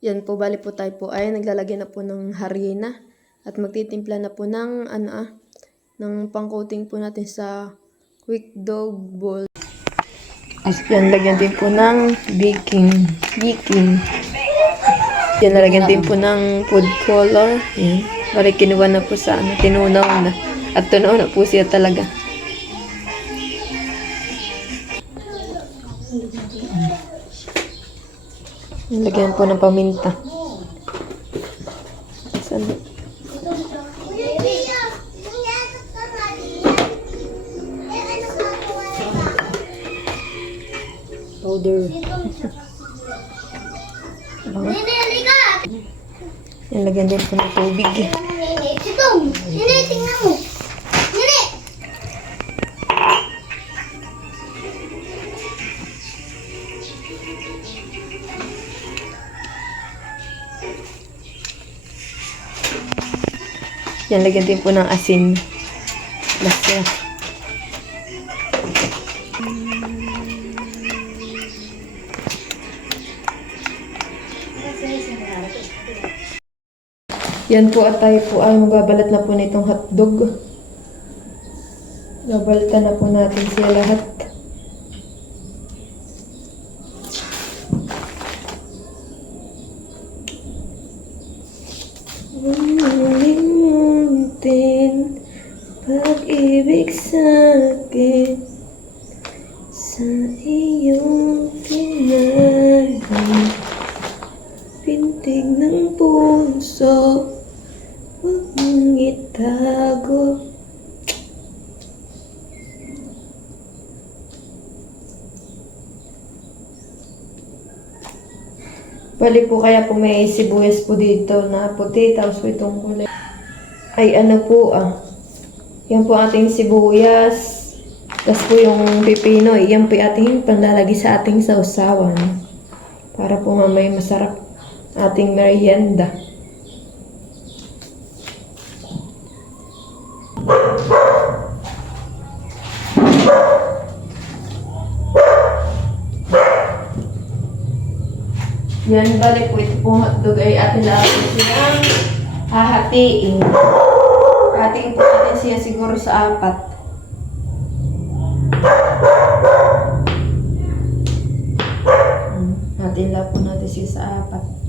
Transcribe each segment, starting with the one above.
Yan po, bali po tayo po ay naglalagay na po ng harina at magtitimpla na po ng ng pang-coating po natin sa quick dough ball. Yan, lagyan din po ng baking. Yan, nalagyan din po ng food color. Yan, bali kinuha na po sa tinunaw na. At tunaw na po siya talaga. Lagyan po ng paminta. Saan? Powder. Yan, lagyan din po ng tubig. Tingnan mo. Yan, lagyan din po ng asin. Basta. Yan po at tayo po ay magbabalat na po nitong hotdog. Babalatan na po natin siya lahat. Muntin pag-ibig sa akin sa iyong pinagay pintig ng puso huwag mong itago. Bali po kaya po may sibuyas po dito na puti, tapos po itong kulay. Ay ano po yan po ating sibuyas. Tapos po yung pipino, yan po ating panlalagay sa ating sausawan. Para po may masarap ating merienda. Yan, balik po ito pong hotdog ay atin lang silang hahatiin. Hahatiin po natin siya siguro sa 4. Hahatiin lang po natin siya sa 4.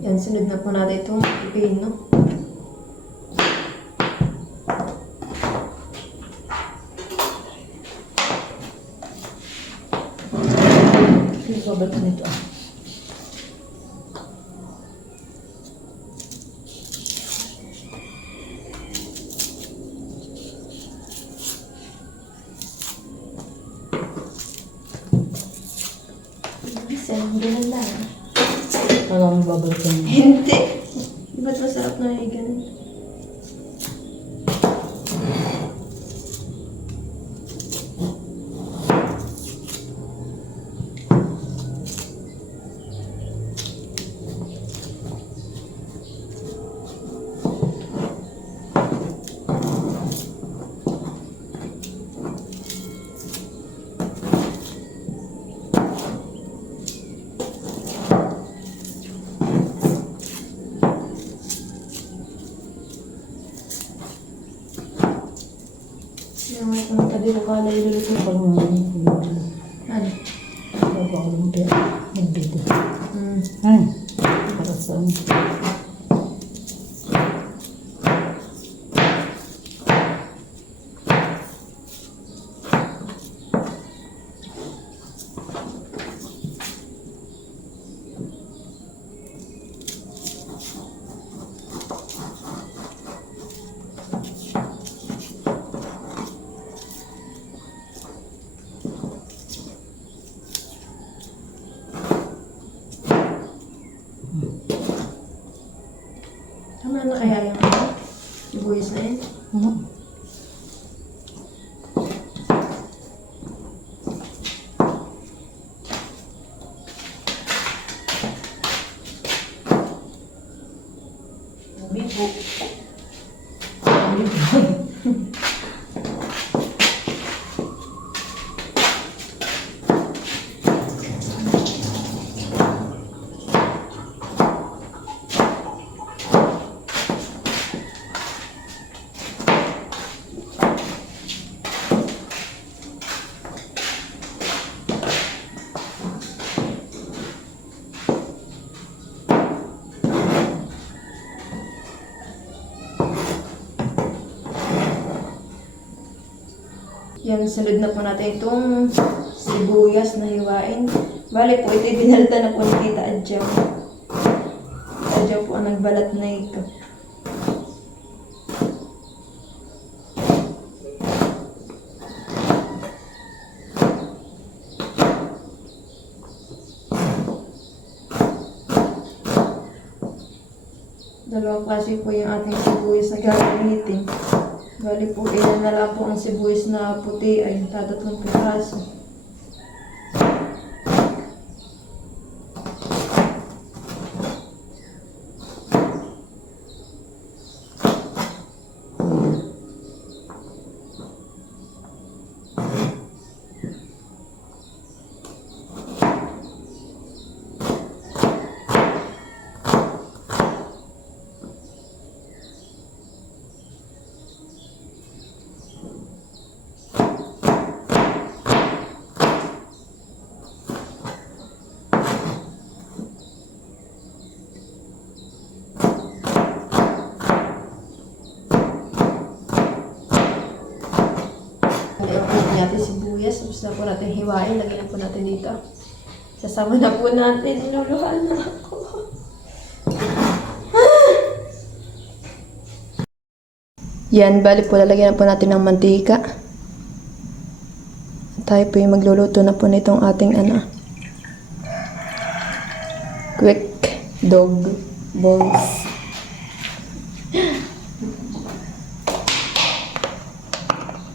Yan, sunod na po natin itong pipino. Yung sobat nito Ganun lang. Parang babalik ka Hindi. Di ba't masarap na yung ganun? Yung may pumunta dito ka na iluluto. Parang Ano? babaw ng pera. Nagdito. Hmm. Ay, para saan? Yan, sunod na po natin itong sibuyas na hiwain. Bali po, ito binalta na po ni Tita Adjam. Adjam po ang nagbalat na ito. Dalawang klase po yung ating sibuyas na gagamitin. Bali po, ilan na lang po ang sibuyas na puti ay tatatlong piraso. Natin sibuyas, tapos na po natin hiwain, lagyan na po natin dito. Sasama na po natin, inuluhan na ako. Yan, bali po, lalagyan na po natin ng mantika. Tayo po yung magluluto na po nitong ating quick dog balls.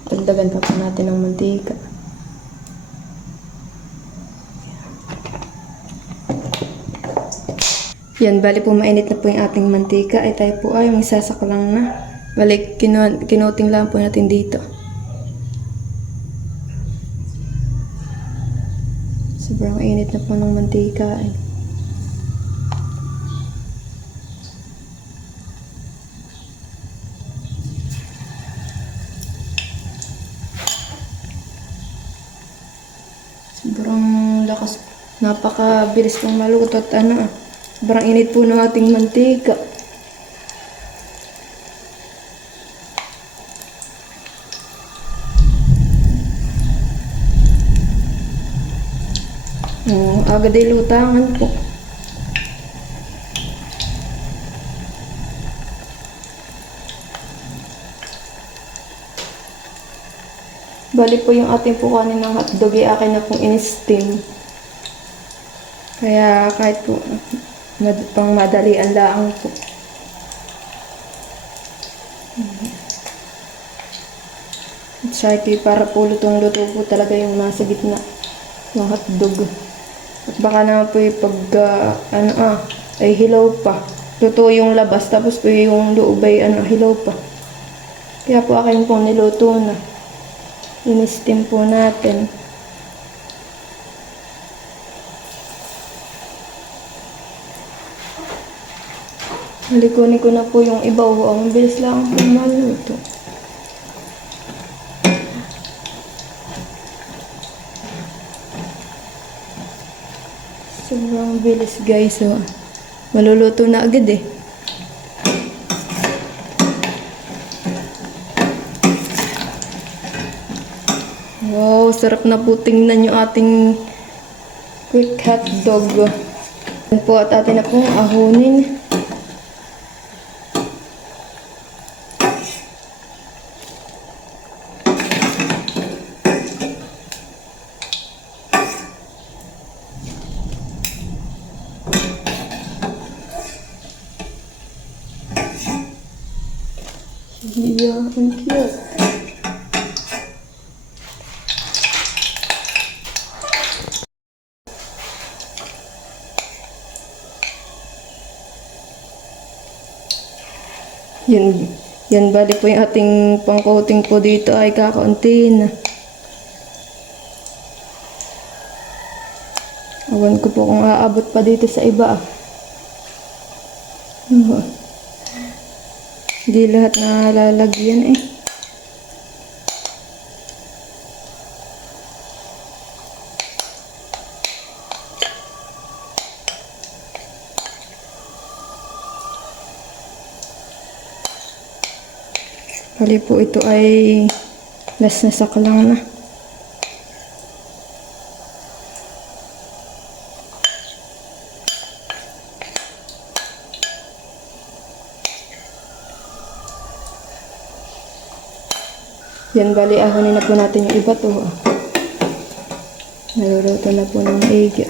Dagdagan pa po natin ng mantika. Yan, bali po mainit na po yung ating mantika. Ay tayo po ay magsasakalang na. Bali, kinuting lang po natin dito. Sobrang init na po ng mantika ay. Sobrang lakas, napakabilis pong maluto at sobrang init po ng ating mantika. Agad ay lutangan po. Bali po yung ating po kanin ng hotdog ay akin na pong in-steam. Kaya kahit po pang madalian lang po. At siya ito para po lutong-luto po talaga yung nasa gitna ng hotdog. At baka naman po yung pag ay hilaw pa. Luto yung labas tapos po yung loob ay hilaw pa. Kaya po akin pong niluto na. In-steam po natin. Halikunin ko na po yung ibaw. Ang bilis lang po maluto. Sobrang bilis guys. Maluluto na agad eh. Wow, sarap na po tingnan yung ating quick hot dog. Yan po at atin na pong ahunin. Yeah, ang cute. Yan bali po yung ating pang-coating po dito ay kakaunti na. Awan ko po kung aabot pa dito sa iba. Hindi lahat na lalagyan eh. Bali po ito ay Nasak lang na. Yan, bali, ahonin na po natin yung iba to. Naluluto na po ng egg.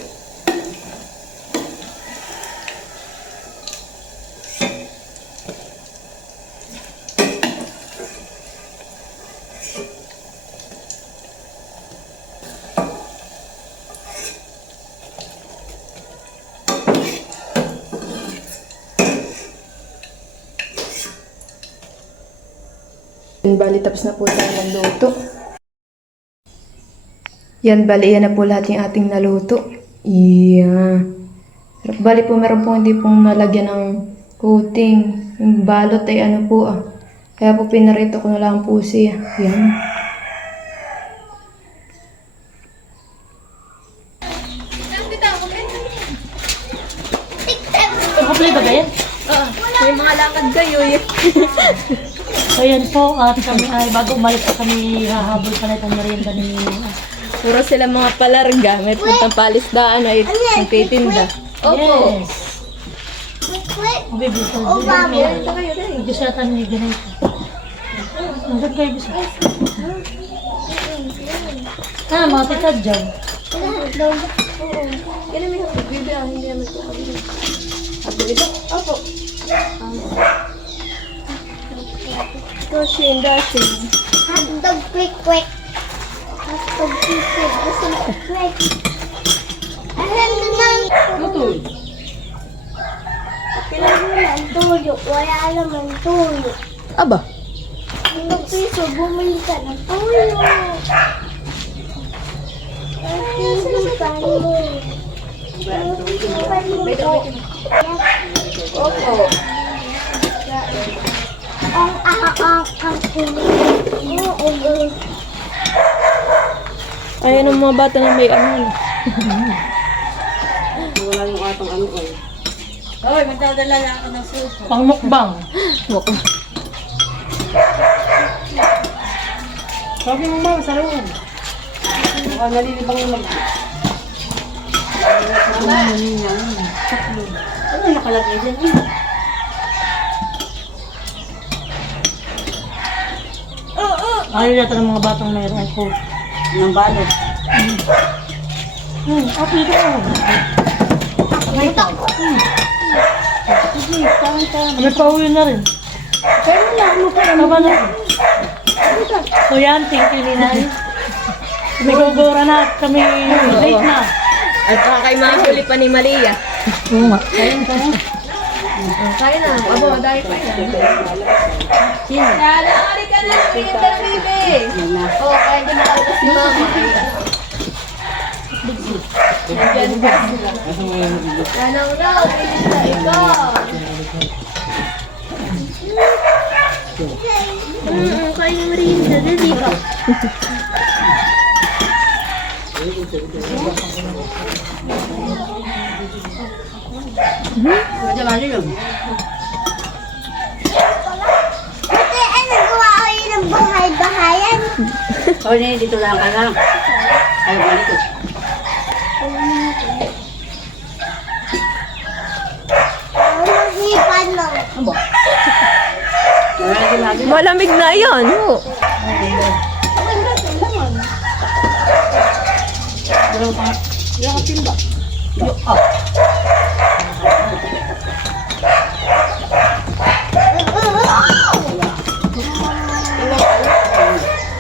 Yan, bali, tapos na po tayo ng luto. Yan, bali, yan na po lahat yung ating naluto. Yan. Bali po, meron po hindi pong nalagyan ng coating. Yung balot ay ano po Kaya po pinarito ko na lang po siya. Yan. Nakaplay ba yan? May mga lakad kayo eh. Ayan po, at kami ay bago umalis pa kami hahabol pa na itong merienda ni Puro sila mga palarga. May puntang palisdaan ay nagtitinda. Opo. Yes. Okay, bisa. Ito kayo rin. Bisa tayo ni ganito. Nandun kayo bisa. Mga tikad dyan. Kailan may hapag bibi hindi naman ito kami. Hapag ito? Opo. Dashing. Hotdog quick. Hotdog quick. Gusto mo quick. Alam mo na. Lutoy. Kailangan tuyo. Wala naman tuyo. Aba. Hotdog piso, bumili ka ng tuyo. Opo. Ayan ang mga bata na may ano. Wala yung atang ano ko. Hoy, magdadala lang ako ng suso. Pangmukbang. Moko. Sabi mo ba, sa loob. Baka nalilibang yung mag... Ano nakalagay dyan? Ayaw yata ng mga batang mayroong coat. Ng balot. At dito ako. May pauwi na rin. Pero wala, ano pa Tama na. So yan, thank you Ninay. Kami gugura na at kami late na. At saka kay mahuli pa ni Maria. Oo nga. Kaya na. Abo, dahil pa yan. Nalari ka na, Peter, bibi. Oo, kaya hindi makalabas si Mama. Nandiyan ka sila. Nanaw na, bilis na ikaw. Kaya yung merienda, dali ka. Madamali yun. Ate, nagawa ko yun ng bahay-bahayan. O, dito lang ka lang. Ayaw balik ko. Mahipan lang. Wala na ginagawa. Malamig na yan. Oo. Wala ka timba.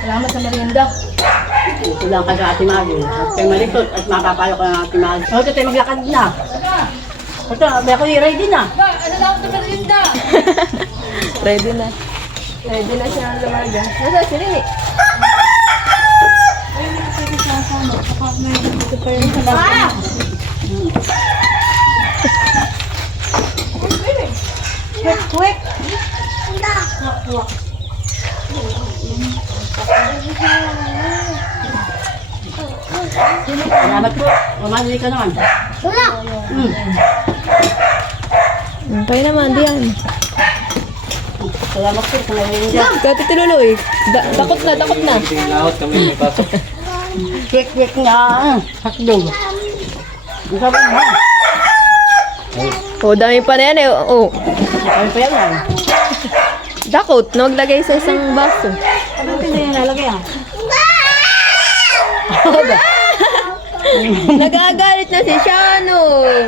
Salamat sa merienda. Ito lang ka sa Ate Maggie. At kayo malikot at makapalo ka ng Ate Maggie. O, tayo maglakad na. Ito, may ako ready na. Ready na. Ready na siya ang lumaga. Nasa si Rini? Quick. Salamat po. Mamali ka naman. Wala. Kaya naman, diyan. Salamat po sa ngayon dyan. Kati Tiluloy, takot na, takot na. Tingin lahat kami may pasok. Quick na. Hakdog. Ang sabi mo. Oh, dami pa na yan eh. Oh, Ano pa yan? takot na maglagay sa isang baso. Ano pa yung nalagay ah? Nagagalit na si Shannon.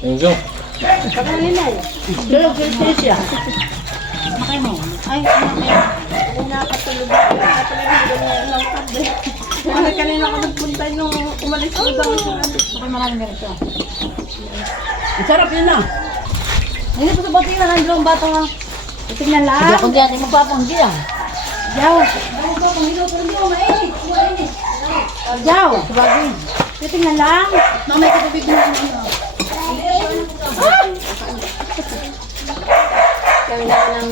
Yung zo. Dalaw ko siya. Kanina ako nagpunta nung umalis ko ba? Okay, maraming ganito. Ang sarap yun ah. Hindi po sa bating na nandiyo ang bata nga. Tingnan lang. Hindi ako dyan, hindi magpapanggi ah. Yaw. Yaw. Sabagay. Tingnan lang. Mamay ka tubig na ano. Kami na ng...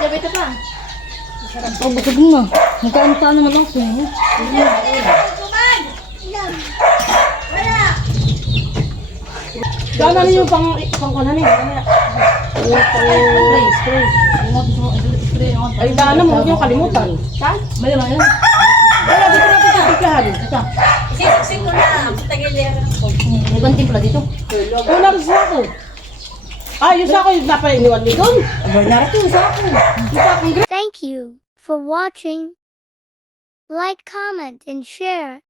Gabi ito pa. Oh, busog na. Nagkaan naman ako. Saan na yung pang kunan eh? Ay, daan mo, huwag yung kalimutan. Saan? May naman yan. Wala, dito natin sa pikahan. May bang timpla dito? Wala rin sa ako. Ah, yung sa ako yung napainiwan ni doon. Abay, narito yung sa ako. Yung sa akong Thank you for watching. Like, comment, and share.